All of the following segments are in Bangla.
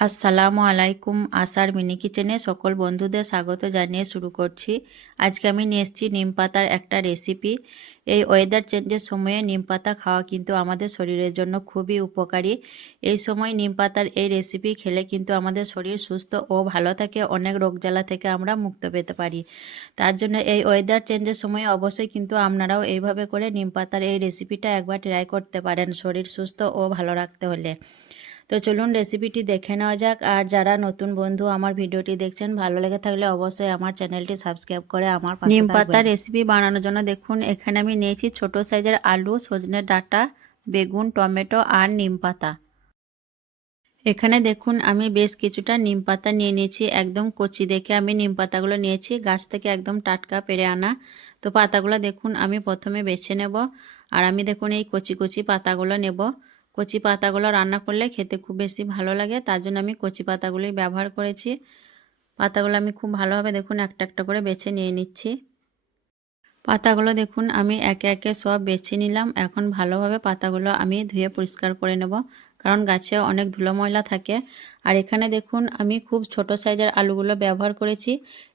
আসসালামু আলাইকুম। আশার মিনি কিচেনে সকল বন্ধুদের স্বাগত জানিয়ে শুরু করছি। আজকে আমি নিয়ে এসেছি নিম পাতার একটা রেসিপি। এই ওয়েদার চেঞ্জের সময়ে নিম পাতা খাওয়া কিন্তু আমাদের শরীরের জন্য খুবই উপকারী। এই সময় নিম পাতার এই রেসিপি খেলে কিন্তু আমাদের শরীর সুস্থ ও ভালো থাকে, অনেক রোগজ্বালা থেকে আমরা মুক্ত পেতে পারি। তার জন্য এই ওয়েদার চেঞ্জের সময় অবশ্যই কিন্তু আপনারাও এইভাবে করে নিম পাতার এই রেসিপিটা একবার ট্রাই করতে পারেন শরীর সুস্থ ও ভালো রাখতে হলে। তো চলুন রেসিপিটি দেখে নেওয়া যাক। আর যারা নতুন বন্ধু আমার ভিডিওটি দেখছেন, ভালো লেগে থাকলে অবশ্যই আমার চ্যানেলটি সাবস্ক্রাইব করে আমার পাশে থাকবেন। নিম পাতার রেসিপি বানানোর জন্য দেখুন এখানে আমি নিয়েছি ছোট সাইজের আলু, সজনে ডাঁটা, বেগুন, টমেটো আর নিম পাতা। এখানে দেখুন আমি বেশ কিছুটা নিম পাতা নিয়ে নিয়েছি, একদম কচি দেখে আমি নিম পাতাগুলো নিয়েছি, গাছ থেকে একদম টাটকা পেড়ে আনা। তো পাতাগুলো দেখুন আমি প্রথমে বেছে নেব। আর আমি দেখুন এই কচি কচি পাতাগুলো নেব। কচি পাতাগুলো রান্না করলে খেতে খুব বেশি ভালো লাগে, তার জন্য আমি কচি পাতাগুলোই ব্যবহার করেছি। পাতাগুলো আমি খুব ভালোভাবে দেখুন একটা একটা করে বেছে নিয়ে নিচ্ছি। পাতাগুলো দেখুন আমি একে একে সব বেছে নিলাম। এখন ভালোভাবে পাতাগুলো আমি ধুয়ে পরিষ্কার করে নেব, কারণ গাছে অনেক ধুলো ময়লা থাকে। আর এখানে দেখুন আমি খুব ছোট সাইজের আলুগুলো ব্যবহার করেছি।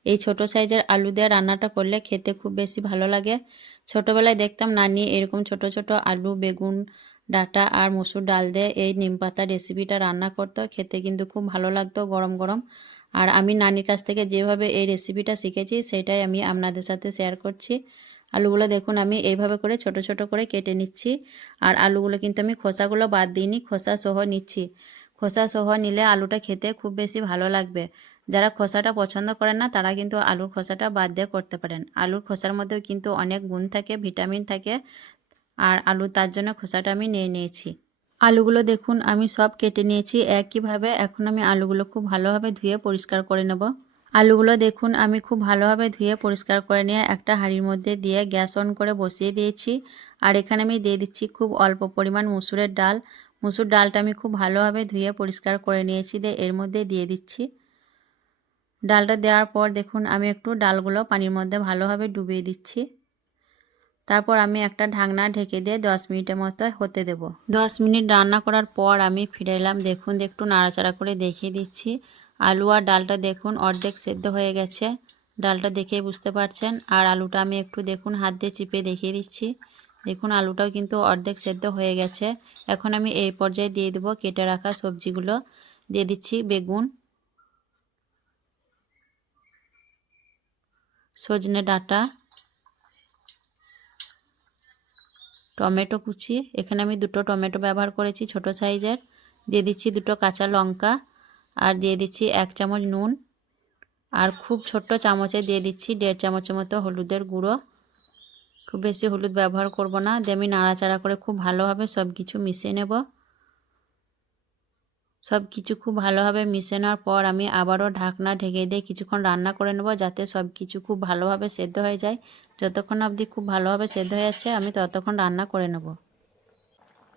এই ছোট সাইজের আলু দিয়ে রান্নাটা করলে খেতে খুব বেশি ভালো লাগে। ছোটোবেলায় দেখতাম নানি এরকম ছোট ছোট আলু, বেগুন, ডাঁটা আর মসুর ডাল দিয়ে এই নিম পাতার রেসিপিটা রান্না করতো, খেতে কিন্তু খুব ভালো লাগতো গরম গরম। আর আমি নানির কাছ থেকে যেভাবে এই রেসিপিটা শিখেছি সেটাই আমি আপনাদের সাথে শেয়ার করছি। আলুগুলো দেখুন আমি এইভাবে করে ছোট ছোট করে কেটে নিচ্ছি। আর আলুগুলো কিন্তু আমি খোসাগুলো বাদ দিইনি, খোসা সহ নিচ্ছি। খোসা সহ নিলে আলুটা খেতে খুব বেশি ভালো লাগবে। যারা খোসাটা পছন্দ করেন না তারা কিন্তু আলুর খোসাটা বাদ দিয়ে করতে পারেন। আলুর খোসার মধ্যেও কিন্তু অনেক গুণ থাকে, ভিটামিন থাকে। আর আলু তার জন্য খোসাটা আমি নিয়ে নিয়েছি। আলুগুলো দেখুন আমি সব কেটে নিয়েছি একইভাবে। এখন আমি আলুগুলো খুব ভালোভাবে ধুয়ে পরিষ্কার করে নেব। আলুগুলো দেখুন আমি খুব ভালোভাবে ধুয়ে পরিষ্কার করে নিয়ে একটা হাঁড়ির মধ্যে দিয়ে গ্যাস অন করে বসিয়ে দিয়েছি। আর এখানে আমি দিয়ে দিচ্ছি খুব অল্প পরিমাণ মুসুরের ডাল। মুসুর ডালটা আমি খুব ভালোভাবে ধুয়ে পরিষ্কার করে নিয়েছি, দিয়ে এর মধ্যে দিয়ে দিচ্ছি। ডালটা দেওয়ার পর দেখুন আমি একটু ডালগুলো পানির মধ্যে ভালোভাবে ডুবিয়ে দিচ্ছি। তারপর আমি একটা ঢাকনা ঢেকে দিয়ে 10 মিনিটের মতো হতে দেব। 10 মিনিট রান্না করার পর আমি ফিরে এলাম। দেখুন একটু নাড়াচাড়া করে দেখিয়ে দিচ্ছি। আলু আর ডালটা দেখুন অর্ধেক সেদ্ধ হয়ে গেছে, ডালটা দেখেই বুঝতে পারছেন। আর আলুটা আমি একটু দেখুন হাত দিয়ে চিপে দেখিয়ে দিচ্ছি। দেখুন আলুটাও কিন্তু অর্ধেক সেদ্ধ হয়ে গেছে। এখন আমি এই পর্যায়ে দিয়ে দেবো কেটে রাখা সবজিগুলো। দিয়ে দিচ্ছি বেগুন, সজনে ডাঁটা, টমেটো কুচি। এখানে আমি দুটো টমেটো ব্যবহার করেছি ছোট সাইজের। দিয়ে দিচ্ছি দুটো কাঁচা লঙ্কা, আর দিয়ে দিচ্ছি 1 চামচ নুন। আর খুব ছোট্ট চামচে দিয়ে দিচ্ছি 1.5 চামচের মতো হলুদের গুঁড়ো। খুব বেশি হলুদ ব্যবহার করব না। দিয়ে আমি নাড়াচাড়া করে খুব ভালোভাবে সব কিছু মিশিয়ে নেব। সব কিছু খুব ভালোভাবে মিশে নেওয়ার পর আমি আবারও ঢাকনা ঢেকে দিয়ে কিছুক্ষণ রান্না করে নেব, যাতে সব কিছু খুব ভালোভাবে সেদ্ধ হয়ে যায়। যতক্ষণ অবধি খুব ভালোভাবে সেদ্ধ হয়ে যাচ্ছে আমি ততক্ষণ রান্না করে নেব।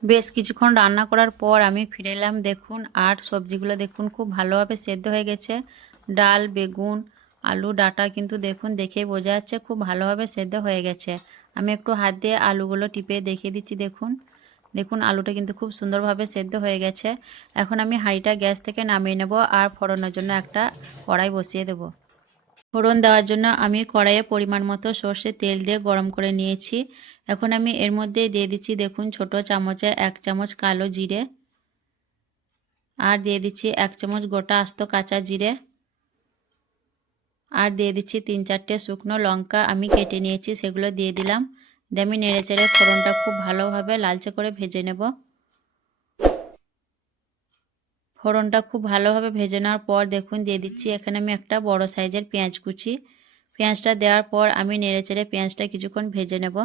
বেশ কিছুক্ষণ রান্না করার পর আমি ফিরে এলাম। দেখুন আর সবজিগুলো দেখুন খুব ভালোভাবে সেদ্ধ হয়ে গেছে। ডাল, বেগুন, আলু, ডাঁটা কিন্তু দেখুন দেখেই বোঝা যাচ্ছে খুব ভালোভাবে সেদ্ধ হয়ে গেছে। আমি একটু হাত দিয়ে আলুগুলো টিপে দেখিয়ে দিচ্ছি। দেখুন দেখুন আলুটা কিন্তু খুব সুন্দরভাবে সেদ্ধ হয়ে গেছে। এখন আমি হাঁড়িটা গ্যাস থেকে নামিয়ে নেব আর ফোড়নের জন্য একটা কড়াই বসিয়ে দেব। ফোড়ন দেওয়ার জন্য আমি কড়াইয়ে পরিমাণ মতো সর্ষের তেল দিয়ে গরম করে নিয়েছি। এখন আমি এর মধ্যে দিয়ে দিচ্ছি দেখুন ছোট চামচে 1 চামচ কালো জিরে, আর দিয়ে দিচ্ছি 1 চামচ গোটা আস্ত কাঁচা জিরে, আর দিয়ে দিচ্ছি 3-4টে শুকনো লঙ্কা আমি কেটে নিয়েছি, সেগুলো দিয়ে দিলাম। দিয়ে আমি নেড়েচেড়ে ফোড়নটা খুব ভালোভাবে লালচে করে ভেজে নেব। ফোড়নটা খুব ভালোভাবে ভেজে নেওয়ার পর দেখুন দিয়ে দিচ্ছি এখানে আমি একটা বড় সাইজের পেঁয়াজ কুচি। পেঁয়াজটা দেওয়ার পর আমি নেড়েচেড়ে পেঁয়াজটা কিছুক্ষণ ভেজে নেব।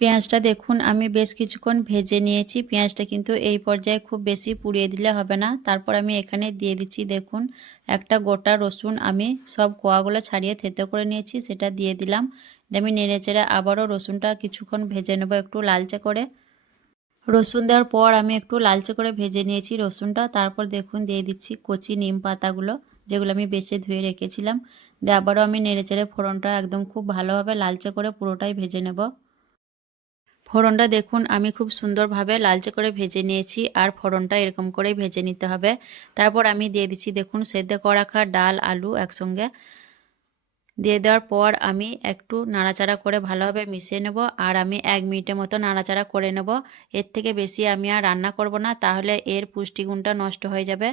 পেঁয়াজটা দেখুন আমি বেশ কিছুক্ষণ ভেজে নিয়েছি। পেঁয়াজটা কিন্তু এই পর্যায়ে খুব বেশি পুড়িয়ে দিলে হবে না। তারপর আমি এখানে দিয়ে দিচ্ছি দেখুন একটা গোটা রসুন আমি সব কোয়াগুলো ছাড়িয়ে থেতো করে নিয়েছি, সেটা দিয়ে দিলাম। আমি নেড়েচেড়ে আবারও রসুনটা কিছুক্ষণ ভেজে নেব একটু লালচে করে। রসুন দেওয়ার পর আমি একটু লালচে করে ভেজে নিয়েছি রসুনটা। তারপর দেখুন দিয়ে দিচ্ছি কচি নিম পাতাগুলো, যেগুলো আমি বেছে ধুয়ে রেখেছিলাম। দিয়ে আবারও আমি নেড়েচেড়ে ফোড়নটা একদম খুব ভালোভাবে লালচে করে পুরোটাই ভেজে নেব। ফোড়নটা দেখুন আমি খুব সুন্দরভাবে লালচে করে ভেজে নিয়েছি, আর ফোড়নটা এরকম করেই ভেজে নিতে হবে। তারপর আমি দিয়ে দিচ্ছি দেখুন সেদ্ধ করে রাখা ডাল আলু একসঙ্গে দিয়ে দেওয়ার পর আমি একটু নাড়াচাড়া করে ভালোভাবে মিশিয়ে নেব, আর আমি 1 মিনিটের মতো নাড়াচাড়া করে নেব। এর থেকে বেশি আমি আর রান্না করব না, তাহলে এর পুষ্টিগুণটা নষ্ট হয়ে যাবে।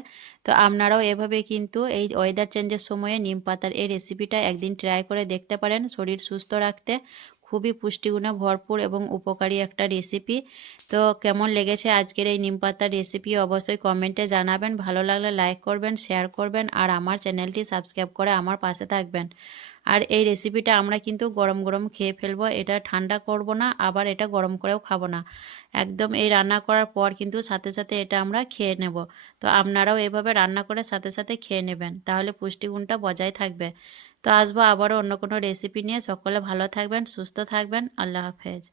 তো আপনারাও এভাবে কিন্তু এই ওয়েদার চেঞ্জের সময়ে নিম পাতার এই রেসিপিটা একদিন ট্রাই করে দেখতে পারেন শরীর সুস্থ রাখতে। খুবই পুষ্টিগুণে ভরপুর এবং উপকারী একটা রেসিপি। তো কেমন লেগেছে আজকের এই নিম পাতার রেসিপি অবশ্যই কমেন্টে জানাবেন। ভালো লাগলে লাইক করবেন, শেয়ার করবেন, আর আমার চ্যানেলটি সাবস্ক্রাইব করে আমার পাশে থাকবেন। আর এই রেসিপিটা আমরা কিন্তু গরম গরম খেয়ে ফেলবো, এটা ঠান্ডা করব না, আবার এটা গরম করেও খাবো না। একদম এই রান্না করার পর কিন্তু সাথে সাথে এটা আমরা খেয়ে নেব। তো আপনারাও এভাবে রান্না করে সাথে সাথে খেয়ে নেবেন, তাহলে পুষ্টিগুণটা বজায় থাকবে। তো আসবো আবারও অন্য কোনো রেসিপি নিয়ে। সকলে ভালো থাকবেন, সুস্থ থাকবেন। আল্লাহ হাফেজ।